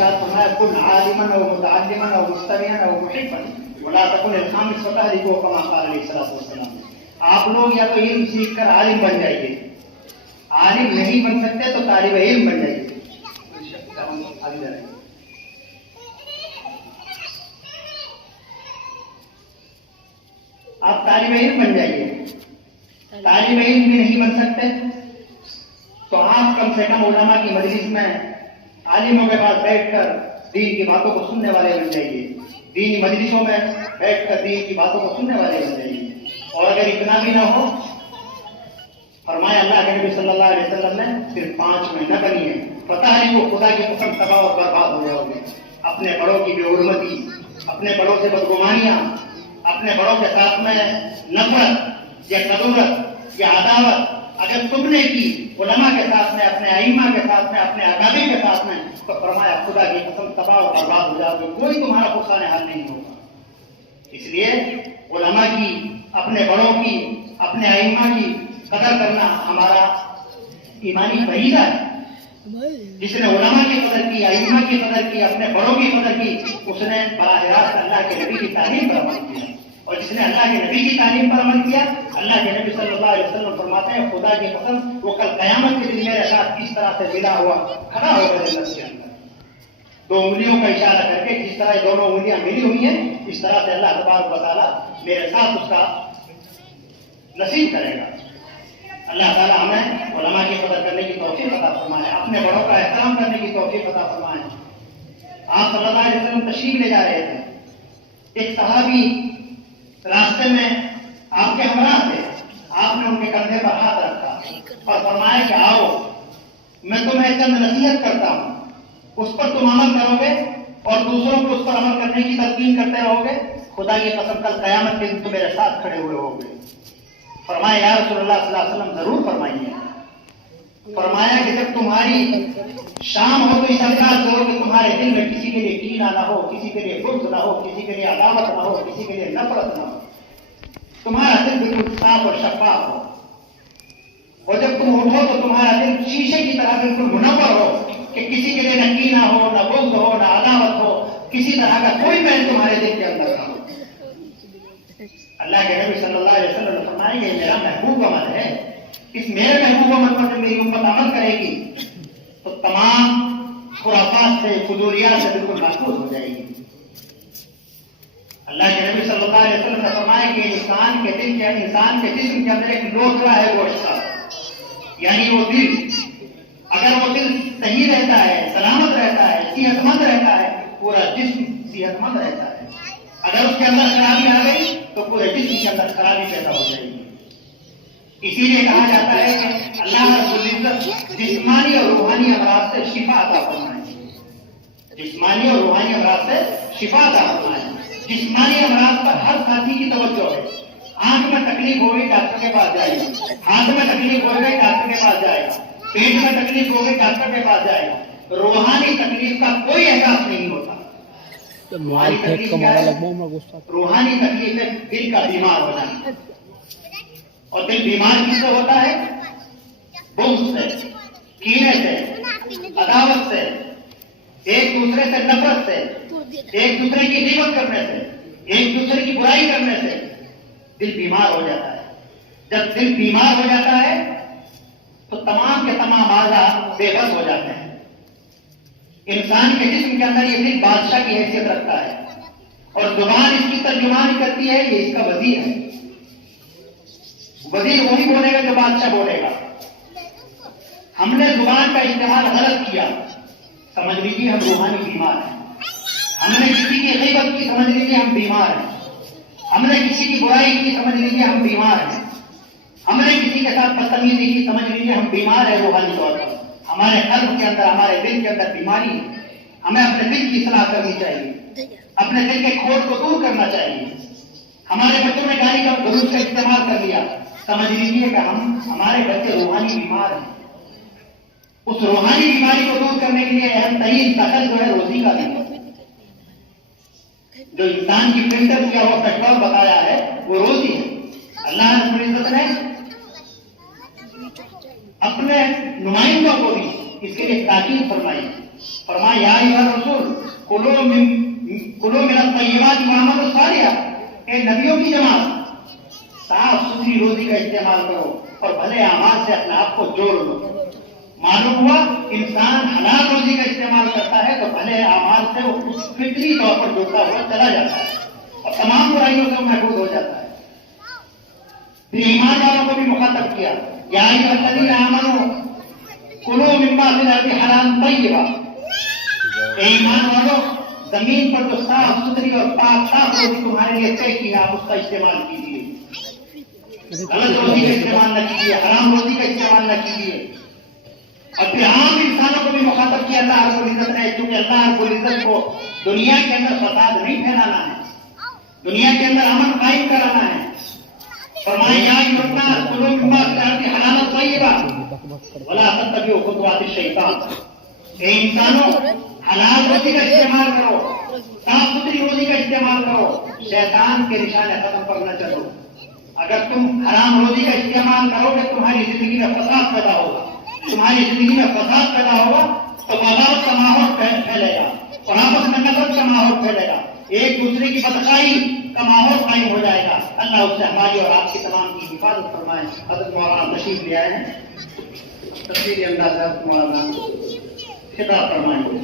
साथ फरमाया कुन आलिमन व मुतअल्लिमन व मुस्तमिअन व मुहिब्बन वला तकुन अल-खामिस फतहलिकु कमा क़ाल अलैहिस्सलातु वस्सलाम। आप लोग या तो इल्म सीख कर आलिम बन जाइए, आलिम नहीं बन सकते तो तालिब इल्म बन जाइए। आप तालिब इल्म बन जाइए, तालिब इल्म भी नहीं बन सकते तो आप कम से कम उलमा की मजलिस में आलिमों के पास बैठकर दीन की बातों को सुनने वाले बन जाइए, दीनी मजलिसों में बैठकर दीन की बातों को सुनने वाले बन जाइए। और अगर इतना भी ना हो, फरमाया अल्लाह के नबी सल्लल्लाहु अलैहि वसल्लम ने सिर्फ 5 में न बनिए, पता है वो खुदा की कसम तबाह और बर्बाद हो जाओगे। अपने बड़ों की बेहुरमती, अपने बड़ों से बदगुमानियां, अपने बड़ों के साथ में नफरत या कदूरत या अदावत अगर तुमने की उलमा के साथ में, अपने आइमा के साथ में, अपने अकाबिर के साथ में, तो फरमाया खुदा की कसम तबाह और बर्बाद हो जाओगे, कोई तुम्हारा फुरसाने हाल नहीं होगा। इसलिए उलमा की, अपने बड़ों की, अपने आइमा की कदर करना हमारा ईमानी फरीज़ा है। जिसने उलमा की कदर की, आइमा की कदर की, अपने बड़ों की कदर की, उसने बराह रास्त अल्लाह के नबी की तालीम पर अमल किया। और जिसने अल्लाह के नबी की तालीम पर अमल किया, अल्लाह के नबी सल्लल्लाहु अलैहि वसल्लम फरमाते हैं खुदा की कसम वो कल कयामत के दिन मेरे साथ किस तरह से मिला हुआ खड़ा होगा जन्नत के अंदर, 2 उंगलियों का इशारा करके जिस तरह 2 उंगलियां मिली हुई हैं, इस तरह से अल्लाह तबारक व तआला मेरे साथ उसका नसीब करेगा। अल्लाह ताला हमें उलमा की कदर करने की तौफीक अता फरमाए, अपने बड़ों का एहतराम करने की तौफीक अता फरमाए। आप सल्लल्लाहु अलैहि वसल्लम तशरीफ ले जा रहे थे, एक सहाबी रास्ते में आपके हमरा थे, आपने उनके कंधे पर हाथ रखा और फरमाया कि आओ मैं तुम्हें चंद नसीहत करता हूँ, उस पर तुम अमल करोगे और दूसरों को उस पर अमल करने की तलकीन करते रहोगे, खुदा की कसम कल कयामत के दिन तुम मेरे साथ खड़े हुए होगे। फरमाया या रसूलुल्लाह सल्लल्लाहु अलैहि वसल्लम जरूर फरमाइए। फरमाया कि जब तुम्हारी शाम हो तो इस अंदाज हो कि तुम्हारे दिल में किसी के लिए कीना ना हो, किसी के लिए बुग़्ज़ ना हो, किसी के लिए अदावत ना हो, किसी के लिए नफरत ना हो, तुम्हारा दिल बिल्कुल साफ और शफाफ हो। और जब तुम उठो तो तुम्हारा दिल शीशे की तरह बिल्कुल मुनव्वर हो कि किसी के लिए न कीना हो, न बुग़्ज़ हो, न अदावत हो, किसी तरह का कोई मैल तुम्हारे दिल के अंदर ना हो। अल्लाह के नबी सल्लल्लाहु अलैहि वसल्लम ने फरमाया ये मेरा महबूब अमल है, इस मेरे महबूब अमल पर जब मेरी उम्मत अमल करेगी तो तमाम खुराफात से, फुजूलियात से बिल्कुल महफूज हो जाएगी। अल्लाह के नबी सल्लल्लाहु अलैहि वसल्लम ने फरमाया कि इंसान के दिल के, इंसान के जिस्म के अंदर एक लोथड़ा है गोश्त का, यानी वो दिल, अगर वो दिल सही रहता है, सलामत रहता है, सेहतमंद रहता है, पूरा जिस्म सेहतमंद रहता है। अगर उसके अंदर खराबी आ गई तो पूरे जिस्म के अंदर खराबी पैदा हो जाएगी। इसीलिए कहा जाता है कि अल्लाह रब्बुल इज्जत जिस्मानी और रूहानी अमराज से शिफा अता फरमाए, जिस्मानी और रूहानी अमराज से शिफा अता फरमाए। जिस्मानी अमराज पर हर साथी की तवज्जो है। आंख में तकलीफ हो गई डॉक्टर के पास जाएगा, हाथ में तकलीफ हो गई डॉक्टर के पास जाएगा, पेट में तकलीफ हो गई डॉक्टर के पास जाएगा। रूहानी तकलीफ का कोई एहसास नहीं होता। रूहानी तकलीफ क्या है? रूहानी तकलीफ है दिल का बीमार हो जाना। और दिल बीमार किससे होता है? बुग़्ज़ से, कीने से, अदावत से, एक दूसरे से नफरत से, एक दूसरे की ग़ीबत करने से, एक दूसरे की बुराई करने से दिल बीमार हो जाता है। जब दिल बीमार हो जाता है तो तमाम के तमाम आज़ा बेबस हो जाते हैं। इंसान के जिस्म के अंदर ये दिल बादशाह की हैसियत रखता है और जुबान इसकी तर्जुमानी करती है, ये इसका वजीर है। वजीर वही बोलेगा जो बादशाह बोलेगा। हमने जुबान का इस्तेमाल गलत किया, समझ लीजिए हम रूहानी बीमार हैं। हमने किसी की ग़ीबत की, समझ लीजिए हम बीमार हैं। हमने किसी की बुराई की, समझ लीजिए हम बीमार हैं। हमने किसी के साथ बदतमीजी की, समझ लीजिए हम बीमार हैं रूहानी तौर पर। हमारे कल्ब के अंदर, हमारे दिल के अंदर बीमारी है। हमें अपने दिल की इस्लाह करनी चाहिए, अपने दिल के खोट को दूर करना चाहिए। हमारे बच्चों ने गाली का दुरुस्त का इस्तेमाल कर लिया, समझ लीजिए कि हमारे बच्चे रूहानी बीमार हैं। उस रूहानी बीमारी को दूर करने के लिए अहम तरीन दखल जो है रोजी का देना। जो इंसान की फिल्टर किया हुआ पेट्रोल बताया है वो रोजी है। अल्लाह रब्बुल इज्जत ने अपने नुमाइंदों को भी इसके लिए ताकीद फरमाई। فرمایا یا ایھا الرسول کلوا من الطیبات وعملوا صالحا، اے نبیوں کی جماعت صاف ستھری روزی کا استعمال کرو اور بھلے اعمال سے اپنے آپ کو جوڑ لو۔ معلوم ہوا انسان حلال روزی کا استعمال کرتا ہے تو بھلے اعمال سے وہ فطری طور پر جڑتا ہوا چلا جاتا ہے اور تمام برائیوں سے محفوظ ہو جاتا ہے۔ پھر ایمان والوں کو بھی مخاطب کیا، یا ایھا الذین آمنوا کلوا مما فی الارض حلالا طیبا، اے ایمان والوں زمین پر جو صاف ستھری اور پاک صاف روزی تمہارے لیے طے کی ہے آپ اس کا استعمال کیجیے، غلط روزی کا استعمال نہ کیجیے، حرام روزی کا استعمال نہ کیجیے۔ اور پھر عام انسانوں کو بھی مخاطب کیا اللہ رب العزت نے، کیونکہ اللہ رب العزت کو دنیا کے اندر فساد نہیں پھیلانا ہے، دنیا کے اندر امن قائم کرانا ہے۔ فرمایا یا ایھا الناس کلوا مما فی الارض حلالا طیبا ولا تتبعوا خطوات الشیطان، اے انسانوں حلال روزی کا استعمال کرو، صاف ستھری روزی کا استعمال کرو، شیطان کے نشانے قدم پر نہ چلو۔ اگر تم حرام روزی کا استعمال کرو گے تمہاری زندگی میں فساد پیدا ہوگا، تمہاری زندگی میں فساد پیدا ہوگا تو بغاوت کا ماحول پھیلے گا اور آپس میں نفرت کا ماحول پھیلے گا، ایک دوسرے کی بدخواہی کا ماحول قائم ہو جائے گا۔ اللہ اس سے ہماری اور آپ کی تمام کی حفاظت فرمائے۔ حضرت مولانا تشریف لے آئے ہیں، تفصیلی انداز سے مولانا خطاب فرمائیں گے۔